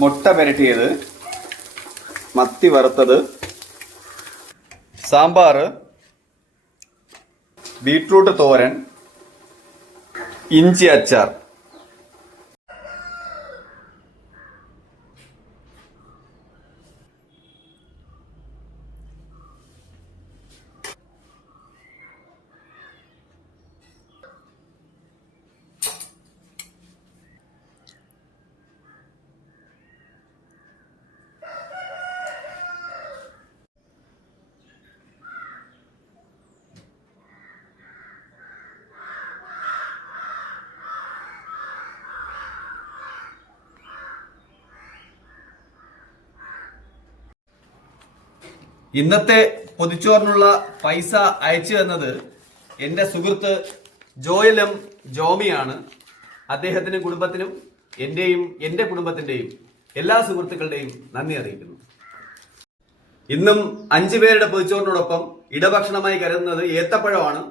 മുട്ട പുരട്ടിയത്, മത്തി വറുത്തത്, സാമ്പാർ, ബീട്രൂട്ട് തോരൻ, ഇഞ്ചി അച്ചാർ. ഇന്നത്തെ പൊതിച്ചോറിനുള്ള പൈസ അയച്ചു തന്നത് എൻ്റെ സുഹൃത്ത് ജോയലും ജോമിയാണ്. അദ്ദേഹത്തിനും കുടുംബത്തിനും എൻ്റെ കുടുംബത്തിന്റെയും എല്ലാ സുഹൃത്തുക്കളുടെയും നന്ദി അറിയിക്കുന്നു. ഇന്നും 5 പേരുടെ പൊതിച്ചോറിനോടൊപ്പം ഇടഭക്ഷണമായി കരുതുന്നത് ഏത്തപ്പഴമാണ്.